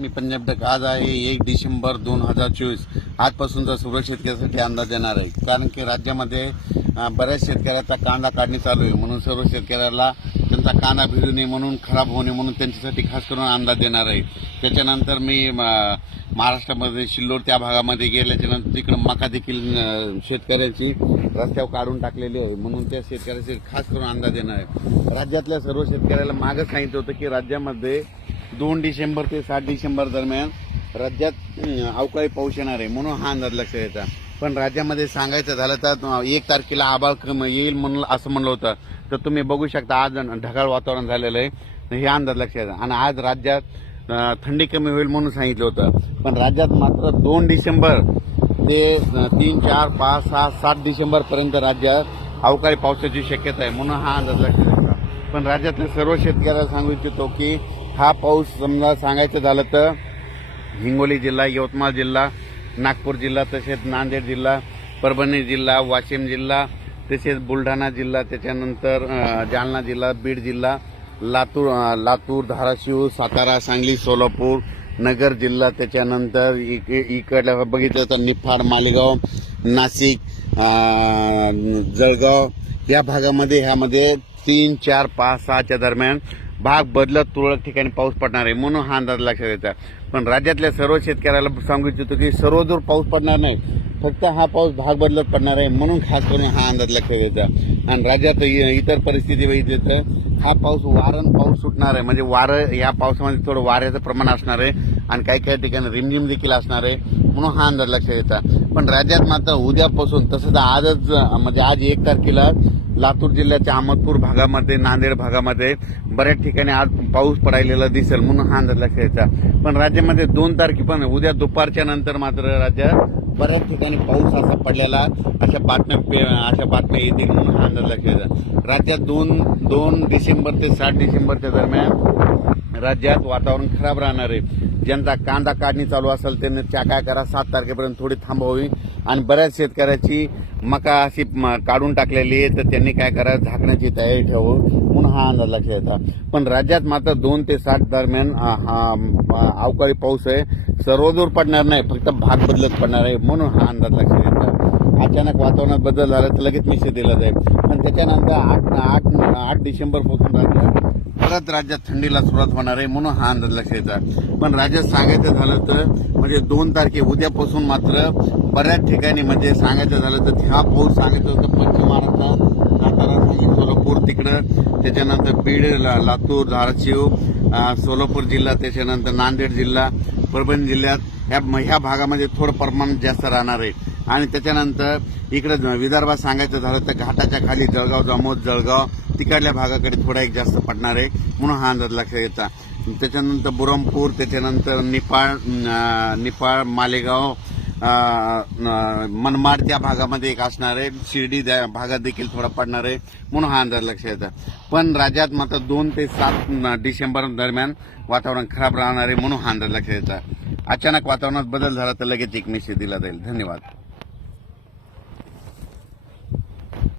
मी पंजाब तक आज आहे 1 डिसेंबर 2024. आजपासूनचा सर्व शेतकऱ्यांसाठी अंदाज देणार आहे, कारण की राज्यामध्ये बऱ्याच शेतकऱ्याचा कांदा काढणी चालू आहे. म्हणून सर्व शेतकऱ्याला त्यांचा कांदा भिडू नये म्हणून, खराब होऊ नये म्हणून त्यांच्यासाठी खास करून अंदाज देणार आहे. त्याच्यानंतर मी महाराष्ट्रामध्ये सिल्लोड त्या भागामध्ये गेल्याच्यानंतर तिकडे मका देखील शेतकऱ्यांची रस्त्यावर काढून टाकलेली आहे. म्हणून त्या शेतकऱ्याचे खास करून अंदाज देणार आहे. राज्यातल्या सर्व शेतकऱ्याला मागं सांगितलं होतं की राज्यामध्ये 2 डिसेंबर ते 7 डिसेंबर दरम्यान राज्यात अवकाळी पाऊस येणार आहे, म्हणून हा अंदाज लक्षात येतात. पण राज्यामध्ये सांगायचं झालं तर 1 तारखेला आभाळ येईल म्हणून असं म्हणलं होतं. तर तुम्ही बघू शकता आज ढगाळ वातावरण झालेलं आहे, हे अंदाज लक्षात येतात. आणि आज राज्यात थंडी कमी होईल म्हणून सांगितलं होतं. पण राज्यात मात्र 2 डिसेंबर ते 3, 4, 5, 6, 7 डिसेंबरपर्यंत राज्यात अवकाळी पावसाची शक्यता आहे, म्हणून हा अंदाज लक्षात येतात. पण राज्यातल्या सर्व शेतकऱ्याला सांगू इच्छितो की हा पाऊस समजा सांगायचं झालं तर हिंगोली जिल्हा, यवतमाळ जिल्हा, नागपूर जिल्हा, तसेच नांदेड जिल्हा, परभणी जिल्हा, वाशिम जिल्हा, तसेच बुलढाणा जिल्हा, त्याच्यानंतर जालना जिल्हा, बीड जिल्हा, लातूर, धाराशिव, सातारा, सांगली, सोलापूर, नगर जिल्हा, त्याच्यानंतर इकडलं बघितलं तर निफाड, मालेगाव, नाशिक, जळगाव या भागामध्ये ह्यामध्ये 3, 4, 5, 6च्या दरम्यान भाग बदलत तुरळक ठिकाणी पाऊस पडणार आहे, म्हणून हा अंदाज लक्षात येतात. पण राज्यातल्या सर्व शेतकऱ्याला सांगू इच्छितो की सर्वदूर पाऊस पडणार नाही, फक्त हा पाऊस भाग बदलत पडणार आहे, म्हणून खास करून हा अंदाज लक्षात येतात. आणि राज्यात इतर परिस्थिती बघितली तर हा पाऊस वारण पाऊस सुटणार आहे, म्हणजे वारं या पावसामध्ये थोडं वाऱ्याचं प्रमाण असणार आहे आणि काही ठिकाणी रिमझिम देखील असणार आहे, म्हणून हा अंदाज लक्षात येतात. पण राज्यात मात्र उद्यापासून तसंच आजच म्हणजे आज 1 तारखेला लातूर जिल्ह्याच्या अहमदपूर भागामध्ये, नांदेड भागामध्ये बऱ्याच ठिकाणी आज पाऊस पडायलेला दिसेल, म्हणून हा अंदाज लक्षात येतात. पण राज्यामध्ये 2 तारखेपर्यंत उद्या दुपारच्या नंतर मात्र राज्यात बऱ्याच ठिकाणी पाऊस असा पडलेला अशा बातम्या येतील, म्हणून हा अंदाज लक्षात येतात. राज्यात 2 डिसेंबर ते 7 डिसेंबरच्या दरम्यान राज्यात वातावरण खराब राहणार आहे. ज्यांचा कांदा काढणी चालू असेल त्यांनी त्या काय करा, 7 तारखेपर्यंत थोडी थांबवावी. आणि बऱ्याच शेतकऱ्याची मका अशी काढून टाकलेली आहे, तर त्यांनी काय करा, झाकण्याची तयारी ठेवावी, म्हणून हा अंदाज लक्षात येतात. पण राज्यात मात्र 2 ते 7 दरम्यान हा अवकाळी पाऊस आहे, सर्वदूर पडणार नाही, फक्त भाग बदलत पडणार आहे, म्हणून हा अंदाज लक्षात येतात. अचानक वातावरणात बदल झाला तर लगेच मेसेज दिला जाईल. पण त्याच्यानंतर 8 डिसेंबरपासून परत राज्यात थंडीला सुरुवात होणार आहे, म्हणून हा अंदाज लक्षात येतात. पण राज्यात सांगायचं झालं तर म्हणजे 2 तारखे उद्यापासून मात्र बऱ्याच ठिकाणी म्हणजे सांगायचं झालं तर हा पाऊस सांगायचं होतं पश्चिम महाराष्ट्रात, सातारा, सांगली, सोलापूर तिकडं, त्याच्यानंतर बीड, लातूर, धाराशिव, सोलापूर जिल्हा, त्याच्यानंतर नांदेड जिल्हा, परभणी जिल्ह्यात ह्या भागामध्ये थोडं प्रमाण जास्त राहणार आहे. आणि त्याच्यानंतर इकडं विदर्भात सांगायचं झालं तर घाटाच्या खाली जळगाव, जामोद, जळगाव तिकडल्या भागाकडे थोडा एक जास्त पडणार आहे, म्हणून हा अंदाज लक्षात येतात. त्याच्यानंतर बुरहानपूर, त्याच्यानंतर निफाड, मालेगाव, मनमाड त्या भागामध्ये एक असणार आहे, शिर्डी भागात देखील थोडा पडणार आहे, म्हणून हा अंदाज लक्षात येतात. पण राज्यात मात्र 2 ते 7 डिसेंबर दरम्यान वातावरण खराब राहणार आहे, म्हणून हा अंदाज लक्षात येतात. अचानक वातावरणात बदल झाला तर लगेच एक मेसेज दिला जाईल. धन्यवाद.